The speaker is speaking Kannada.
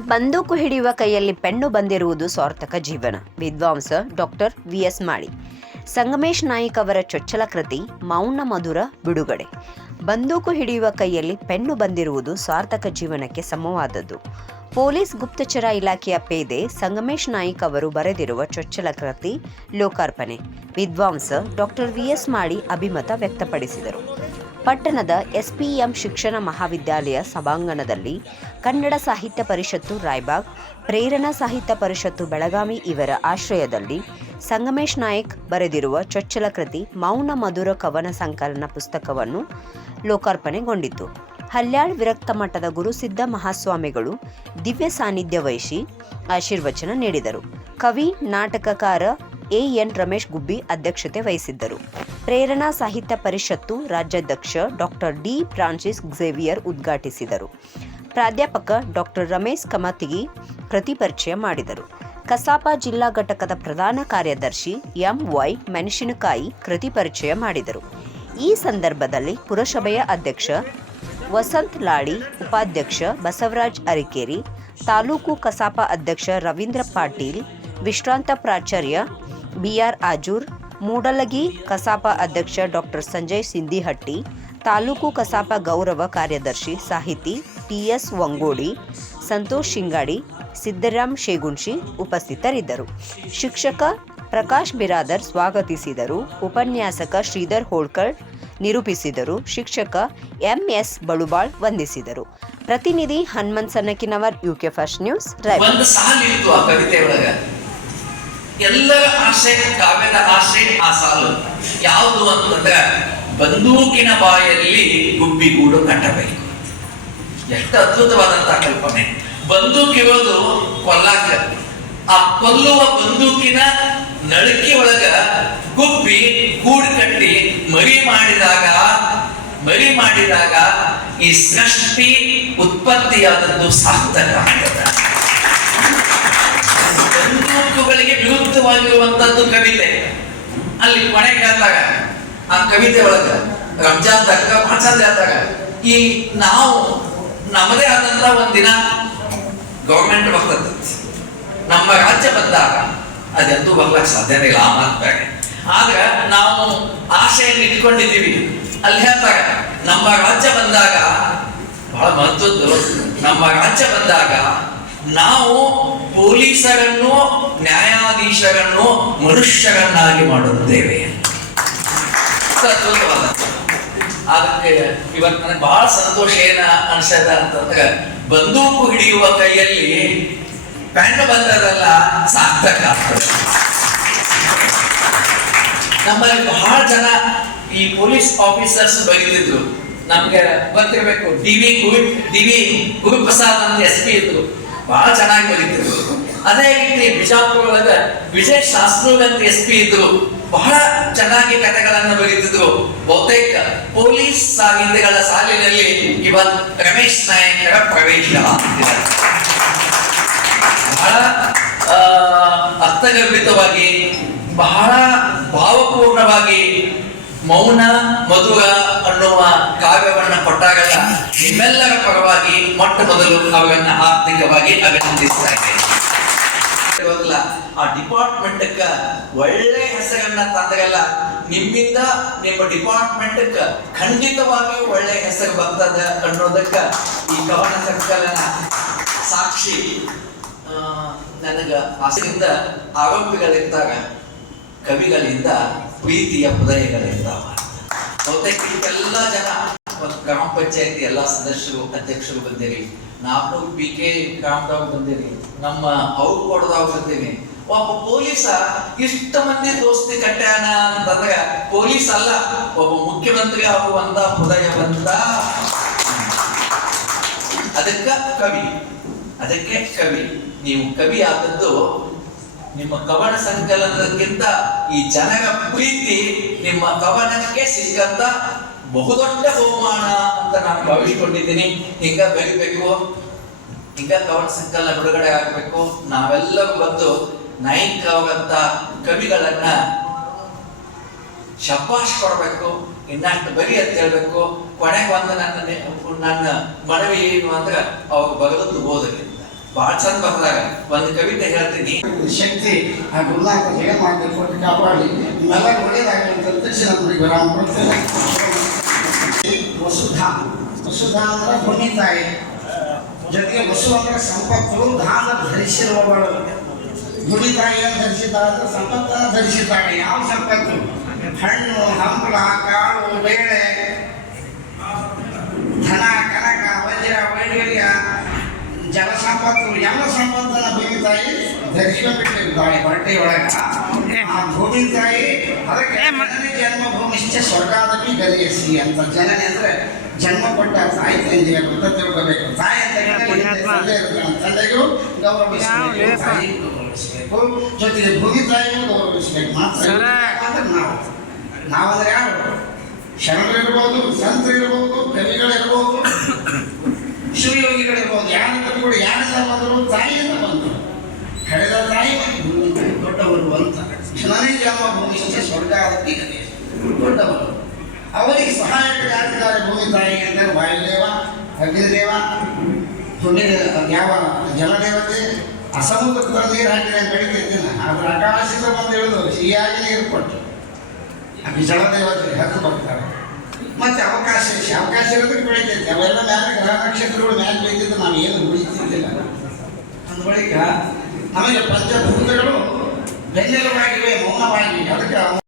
ಬಂದೂಕು ಹಿಡಿಯುವ ಕೈಯಲ್ಲಿ ಪೆನ್ನು ಬಂದಿರುವುದು ಸಾರ್ಥಕ ಜೀವನ, ವಿದ್ವಾಂಸ doctor V S Mali. Sangamesh Naik ಅವರ ಚೊಚ್ಚಲ ಕೃತಿ, ಮೌನ ಮಧುರ ಬಿಡುಗಡೆ. ಬಂದೂಕು ಹಿಡಿಯುವ ಕೈಯಲ್ಲಿ ಪೆನ್ನು ಬಂದಿರುವುದು ಸಾರ್ಥಕ ಜೀವನಕ್ಕೆ ಸಮವಾದದ್ದು. ಪೊಲೀಸ್ ಗುಪ್ತಚರ ಇಲಾಖೆಯ ಪೇದೆ ಸಂಗಮೇಶ್ ನಾಯಕ್ ಅವರು ಬರೆದಿರುವ ಚೊಚ್ಚಲ ಕೃತಿ, ಲೋಕಾರ್ಪಣೆ. ವಿದ್ವಾಂಸ ಡಾಕ್ಟರ್ ವಿ ಎಸ್ ಮಾಳಿ ಅಭಿಮತ ವ್ಯಕ್ತಪಡಿಸಿದರು. ಪಟ್ಟಣದ ಎಸ್ಪಿಎಂ ಶಿಕ್ಷಣ ಮಹಾವಿದ್ಯಾಲಯ ಸಭಾಂಗಣದಲ್ಲಿ ಕನ್ನಡ ಸಾಹಿತ್ಯ ಪರಿಷತ್ತು ರಾಯ್ಬಾಗ್, ಪ್ರೇರಣಾ ಸಾಹಿತ್ಯ ಪರಿಷತ್ತು ಬೆಳಗಾವಿ ಇವರ ಆಶ್ರಯದಲ್ಲಿ ಸಂಗಮೇಶ್ ನಾಯಕ್ ಬರೆದಿರುವ ಚೊಚ್ಚಲ ಕೃತಿ ಮೌನ ಮಧುರ ಕವನ ಸಂಕಲನ ಪುಸ್ತಕವನ್ನು ಲೋಕಾರ್ಪಣೆಗೊಂಡಿತು. ಹಲ್ಯಾಳ್ ವಿರಕ್ತ ಮಠದ ಗುರುಸಿದ್ಧ ಮಹಾಸ್ವಾಮಿಗಳು ದಿವ್ಯ ಸಾನ್ನಿಧ್ಯ ವಹಿಸಿ ಆಶೀರ್ವಚನ ನೀಡಿದರು. ಕವಿ, ನಾಟಕಕಾರ ಎ ಎನ್ ರಮೇಶ್ ಗುಬ್ಬಿ ಅಧ್ಯಕ್ಷತೆ ವಹಿಸಿದ್ದರು. ಪ್ರೇರಣಾ ಸಾಹಿತ್ಯ ಪರಿಷತ್ತು ರಾಜ್ಯಾಧ್ಯಕ್ಷ ಡಾಕ್ಟರ್ ಡಿ ಫ್ರಾನ್ಸಿಸ್ ಝೇವಿಯರ್ ಉದ್ಘಾಟಿಸಿದರು. ಪ್ರಾಧ್ಯಾಪಕ ಡಾಕ್ಟರ್ ರಮೇಶ್ ಕಮತಿಗಿ ಪ್ರತಿಪರಿಚಯ ಪರಿಚಯ ಮಾಡಿದರು. ಕಸಾಪ ಜಿಲ್ಲಾ ಘಟಕದ ಪ್ರಧಾನ ಕಾರ್ಯದರ್ಶಿ ಎಂ ವೈ ಮೆಣಸಿನಕಾಯಿ ಕೃತಿ ಪರಿಚಯ ಮಾಡಿದರು. ಈ ಸಂದರ್ಭದಲ್ಲಿ ಪುರಸಭೆಯ ಅಧ್ಯಕ್ಷ ವಸಂತ್ ಲಾಡಿ, ಉಪಾಧ್ಯಕ್ಷ ಬಸವರಾಜ್ ಅರಿಕೇರಿ, ತಾಲೂಕು ಕಸಾಪ ಅಧ್ಯಕ್ಷ ರವೀಂದ್ರ ಪಾಟೀಲ್, ವಿಶ್ರಾಂತ ಪ್ರಾಚಾರ್ಯ ಬಿಆರ್ ಆಜೂರ್ ಮೂಡಲಗಿ ಕಸಾಪ ಅಧ್ಯಕ್ಷ ಡಾಕ್ಟರ್ ಸಂಜಯ್ ಸಿಂದಿಹಟ್ಟಿ, ತಾಲೂಕು ಕಸಾಪ ಗೌರವ ಕಾರ್ಯದರ್ಶಿ ಸಾಹಿತಿ ಟಿಎಸ್ ವಂಗೋಡಿ, ಸಂತೋಷ್ ಶಿಂಗಾಡಿ ಸಿದ್ದರಾಮ್ ಶೇಗುನ್ಶಿ ಉಪಸ್ಥಿತರಿದ್ದರು. ಶಿಕ್ಷಕ ಪ್ರಕಾಶ್ ಬಿರಾದರ್ ಸ್ವಾಗತಿಸಿದರು. ಉಪನ್ಯಾಸಕ ಶ್ರೀಧರ್ ಹೋಳ್ಕರ್ ನಿರೂಪಿಸಿದರು. ಶಿಕ್ಷಕ ಎಂಎಸ್ ಬಳುಬಾಳ್ ವಂದಿಸಿದರು. ಪ್ರತಿನಿಧಿ Hanumant Sannakinavar UK first news ಎಲ್ಲರ ಆಸೆ, ಕಾವ್ಯದ ಆಸೆ ಸಾಲು. ಯಾವುದು ಅಂತಂದ್ರೆ ಬಂದೂಕಿನ ಬಾಯಲ್ಲಿ ಗುಬ್ಬಿಗೂಡು ಕಟ್ಟಬೇಕು. ಎಷ್ಟು ಅದ್ಭುತವಾದಂತಹ ಕಲ್ಪನೆ. ಬಂದೂಕಿರೋದು ಕೊಲ್ಲಾಕ ಆ ಕೊಲ್ಲುವ ಬಂದೂಕಿನ ನಳಕಿ ಒಳಗ ಗುಬ್ಬಿ ಗೂಡು ಕಟ್ಟಿ ಮರಿ ಮಾಡಿದಾಗ ಮರಿ ಮಾಡಿದಾಗ ಈ ಸೃಷ್ಟಿ ಉತ್ಪತ್ತಿಯಾದದ್ದು ಸಾರ್ಥಕ ಆಗ್ತದೆ. ಬಂದೂಕುಗಳಿಗೆ ವಿರುದ್ಧವಾಗಿರುವಂತದ್ದು ಕವಿತೆ. ಅಲ್ಲಿ ಕೊನೆಗೆ ಹೇಳ್ದಾಗ ಆ ಕವಿತೆ ಒಳಗ, ರಂಜಾನ್ ತಕ್ಕ ಮಾಚಾದ ಹೇಳ್ದಾಗ ಈ ನಾವು ನಮ್ಮದೇ ಆದಂತ ಒಂದಿನ ಗೌರ್ಮೆಂಟ್ ಬರ್ತದೆ. ನಮ್ಮ ರಾಜ್ಯ ಬಂದಾಗ ಅದೆಂತೂ ಬರ್ಲಕ್ಕೆ ಸಾಧ್ಯನೇ ಇಲ್ಲ ಆ ಮಾತಾಗ ಆದ್ರೆ ನಾವು ಆಶೆಯನ್ನು ಇಟ್ಕೊಂಡಿದ್ದೀವಿ. ಅಲ್ಲಿ ಹೇಳ್ತಾರೆ, ನಮ್ಮ ರಾಜ್ಯ ಬಂದಾಗ ಬಹಳ ಮಹತ್ವದ್ದು. ನಮ್ಮ ರಾಜ್ಯ ಬಂದಾಗ ನಾವು ಪೊಲೀಸರನ್ನು, ನ್ಯಾಯಾಧೀಶರನ್ನು ಮನುಷ್ಯರನ್ನಾಗಿ ಮಾಡುತ್ತೇವೆ. ಅದಕ್ಕೆ ಇವತ್ತು ನನಗೆ ಬಹಳ ಸಂತೋಷ ಏನ ಅನ್ಸದ ಅಂತಂದ್ರೆ, ಬಂದೂಕು ಹಿಡಿಯುವ ಕೈಯಲ್ಲಿ ಪ್ಯಾಂಟ್ ಬಂದದಲ್ಲ ಸಾರ್ಥಕ ಆಗ್ತದೆ. ನಮ್ಮಲ್ಲಿ ಬಹಳ ಜನ ಈ ಪೊಲೀಸ್ ಆಫೀಸರ್ಸ್ ಬರೀತಿದ್ರು ನಮ್ಗೆ ಗೊತ್ತಿರ್ಬೇಕು D V Guru D V Guruprasad ಅಂತ ಎಸ್ ಪಿ ಇದ್ರು. ಬಹಳ ಚೆನ್ನಾಗಿ ಬರೀತಿದ್ರು ಅದೇ ರೀತಿ Bijapur Vijay SP S P ಇದ್ರು, ಬಹಳ ಚೆನ್ನಾಗಿ ಕಥೆಗಳನ್ನು ಬರೀತಿದ್ರು. ಬಹುತೇಕ ಪೊಲೀಸ್ ಸಾಹಿತ್ಯಗಳ ಸಾಲಿನಲ್ಲಿ ಇವತ್ ರಮೇಶ್ ನಾಯಕರ ಪ್ರವೇಶ ಬಹಳ ಅರ್ಥಗರ್ಭಿತವಾಗಿ, ಬಹಳ ಭಾವಪೂರ್ಣವಾಗಿ ಮೌನ, ಮಧುರ ಅನ್ನುವ ಕಾವ್ಯವನ್ನ ಕೊಟ್ಟಾಗಲ್ಲ, ನಿಮ್ಮೆಲ್ಲರ ಪರವಾಗಿ ಮೊಟ್ಟ ಮೊದಲು ಅವರನ್ನು ಆರ್ಥಿಕವಾಗಿ ಅಭಿನಂದಿಸ್ತಾ ಇದ್ದೇನೆ. ಇರೋದಿಲ್ಲ ಆ ಡಿಪಾರ್ಟ್ಮೆಂಟ್ ಒಳ್ಳೆ ಹೆಸರನ್ನ ತಂದ್ರಲ್ಲ ನಿಮ್ಮಿಂದ ನಿಮ್ಮ ಡಿಪಾರ್ಟ್ಮೆಂಟ್ ಖಂಡಿತವಾಗಿ ಒಳ್ಳೆ ಹೆಸರು ಬರ್ತದ ಅನ್ನೋದಕ್ಕ ಈ ಕವನ ಸಂಕಲನ ಸಾಕ್ಷಿ ನನಗ ಆಸೆಯಿಂದ, ಆರೋಪಿಗಳಿದ್ದಾಗ ಕವಿಗಳಿಂದ, ಪ್ರೀತಿಯ ಹೃದಯಗಳಿದ್ದಾವ ಬಹುತೇಕ ಇವೆಲ್ಲ ಜನ ಗ್ರಾಮ ಪಂಚಾಯತಿ ಎಲ್ಲ ಸದಸ್ಯರು, ಅಧ್ಯಕ್ಷರು ಬಂದಿರಿ. ನಾನು ಪಿ ಕೆ ಗ್ರಾಮದವ್ರು ಬಂದಿರಿ. ನಮ್ಮ ಅವ್ರು ಕೊಡದವ್ರು ಬಂದಿರಿ ಒಬ್ಬ ಪೊಲೀಸ ಇಷ್ಟ ಮಂದಿ ದೋಸ್ತಿ ಕಟ್ಟಾನ ಅಂತಂದ್ರೆ ಪೊಲೀಸ್ ಅಲ್ಲ, ಒಬ್ಬ ಮುಖ್ಯಮಂತ್ರಿ ಆಗುವಂತ ಹೃದಯ ಬಂದ. ಅದಕ್ಕ ಕವಿ. ಅದಕ್ಕೆ ಕವಿ. ನೀವು ಕವಿ ಆದದ್ದು ನಿಮ್ಮ ಕವನ ಸಂಕಲನಕ್ಕಿಂತ ಈ ಜನರ ಪ್ರೀತಿ ನಿಮ್ಮ ಕವನಕ್ಕೆ ಸಿಕ್ಕಂತ ಬಹುದೊಡ್ಡ ಹೋಮಾನ ಅಂತ ನಾನು ಭಾವಿಸ್ಕೊಂಡಿದ್ದೀನಿ. ಹಿಂಗ ಬೆಳಿಬೇಕು ಹಿಂಗ ಕವನ ಸಂಕಲನ ಬಿಡುಗಡೆ ಆಗ್ಬೇಕು. ನಾವೆಲ್ಲರೂ ಬಂದು ನೈನ್ ಕಾವಂತ ಕವಿಗಳನ್ನ ಶಬ್ಬಾಷ್ ಕೊಡ್ಬೇಕು. ಇನ್ನಷ್ಟು ಬರಿ ಅಂತ ಹೇಳ್ಬೇಕು. ಕೊನೆಗೆ ಒಂದು ನನ್ನ ನನ್ನ ಮನವಿ ಏನು ಅಂದ್ರೆ ಅವಾಗ ಬರೆದದ್ದು ಓದಲಿ ಬಹಳ ಚಂದ ಬರ್ದಾಗ ಒಂದು ಕವಿತೆ ಹೇಳ್ತೀನಿ. ಶಕ್ತಿ ಆ ಕಾಪಾಡಿ. ವಿರಾಮ ಕೊಡ್ತೇನೆ ವಸುಧಾ ವಸುಧಾ ಅಂದ್ರೆ ಭೂಮಿ ತಾಯಿ ಜೊತೆಗೆ ವಸು ಅಂದ್ರೆ ಸಂಪತ್ತು ಧಾನ ಧರಿಸಿರುವವಳು ಭೂಮಿ ತಾಯಿಯನ್ನು ಧರಿಸಿದ್ದಾಳೆ ಅಂದ್ರೆ ಸಂಪತ್ತನ್ನು ಧರಿಸಿದ್ದಾಳೆ ಯಾವ ಸಂಪತ್ತು ಹಣ್ಣು ಹಂಪಲ ಕಾಳು ಬೇಳೆ ಧನ ಕನಕ ವಜ್ರ ವೈಢೂರ್ಯ ಜಲ ಸಂಪತ್ತು ಎಲ್ಲ ಸಂಪತ್ತನ್ನು ಭೂಮಿ ತಾಯಿ ಧರಿಸಿಕೊಂಡಿರ್ತಾಳೆ ಹೊಟ್ಟೆಯೊಳಗ ಆ ಭೂಮಿ ತಾಯಿ ಅದಕ್ಕೆ ಜನನಿ ಜನ್ಮಭೂಮಿಶ್ಚ ಸ್ವರ್ಗಾದಪಿ ಗರಿಯಸಿ ಅಂತ ಜನನೆ ಅಂದ್ರೆ ಜನ್ಮ ಕೊಟ್ಟ ತಾಯಿ ತಂದೆಯ ಅಂತ ತಿಳ್ಕೋಬೇಕು. ತಾಯಿ. ತಂದೆಗೂ ಗೌರವಿಸಬೇಕು ಜೊತೆಗೆ ಭೂಮಿ ತಾಯಿಗೂ ಗೌರವಿಸಬೇಕು ಮಾತ್ರ ಅಂದ್ರೆ ನಾವು. ನಾವಂದ್ರೆ ಯಾರು? ಶರಣರಿರ್ಬೋದು ಸಂತರಿರ್ಬೋದು ಕವಿಗಳಿರ್ಬೋದು ಶಿವಯೋಗಿಗಳಿರ್ಬೋದು ಯಾರಿಂದ ಕೂಡ ಯಾರಿಂದ ಬಂದರು? ತಾಯಿಯಿಂದ ಬಂದರು. ಕಳೆದ ತಾಯಿ ದೊಡ್ಡವರು ಅಂತ. ಜನನೇ ಜನ್ಮ ಭೂಮಿ ಸ್ವರ್ಗ ಅದಕ್ಕೆ ದೊಡ್ಡವರು. ಅವರಿಗೆ ಸಹಾಯಕರಾಗಿದ್ದಾರೆ ಭೂಮಿ ತಾಯಿ ಅಂದರೆ ವಾಯುದೇವ, ಅಗ್ನಿದೇವ ಹುಣ್ಣಿನ ಯಾವ ಜಲದೇವತೆ ಅಸಮುದ್ರದ ನೀರು ಹಾಕಿದ್ರೆ ಬೆಳಿತಿದ್ದೀನಿ ಆದ್ರೆ ಆಕಾಶದ ಬಂದು ಇಳಿದು ಸಿಹಿಯಾಗಿ ನೀರು ಕೊಟ್ಟು ಅಲ್ಲಿ ಜಲದೇವತೆ ಹತ್ತು ಬರ್ತಾರೆ. ಮತ್ತೆ ಅವಕಾಶ ಅವಕಾಶ ಇರೋದಕ್ಕೆ ಬೆಳಿತೈತಿ. ಅವೆಲ್ಲ ಮ್ಯಾಲೆ ಗ್ರಹ ನಕ್ಷತ್ರಗಳು ಮ್ಯಾಲೆ ಬೆಳೀತಿದ್ದು ನಾವು ಏನು ಉಳಿತಿದ್ದಿಲ್ಲ ಅಂದ ಬಳಿಕ ನಮಗೆ ಪಂಚಭೂತಗಳು ಬೆನ್ನೆಲುವಾಗಿವೆ ಮೌನವಾಗಿವೆ ಅದಕ್ಕೆ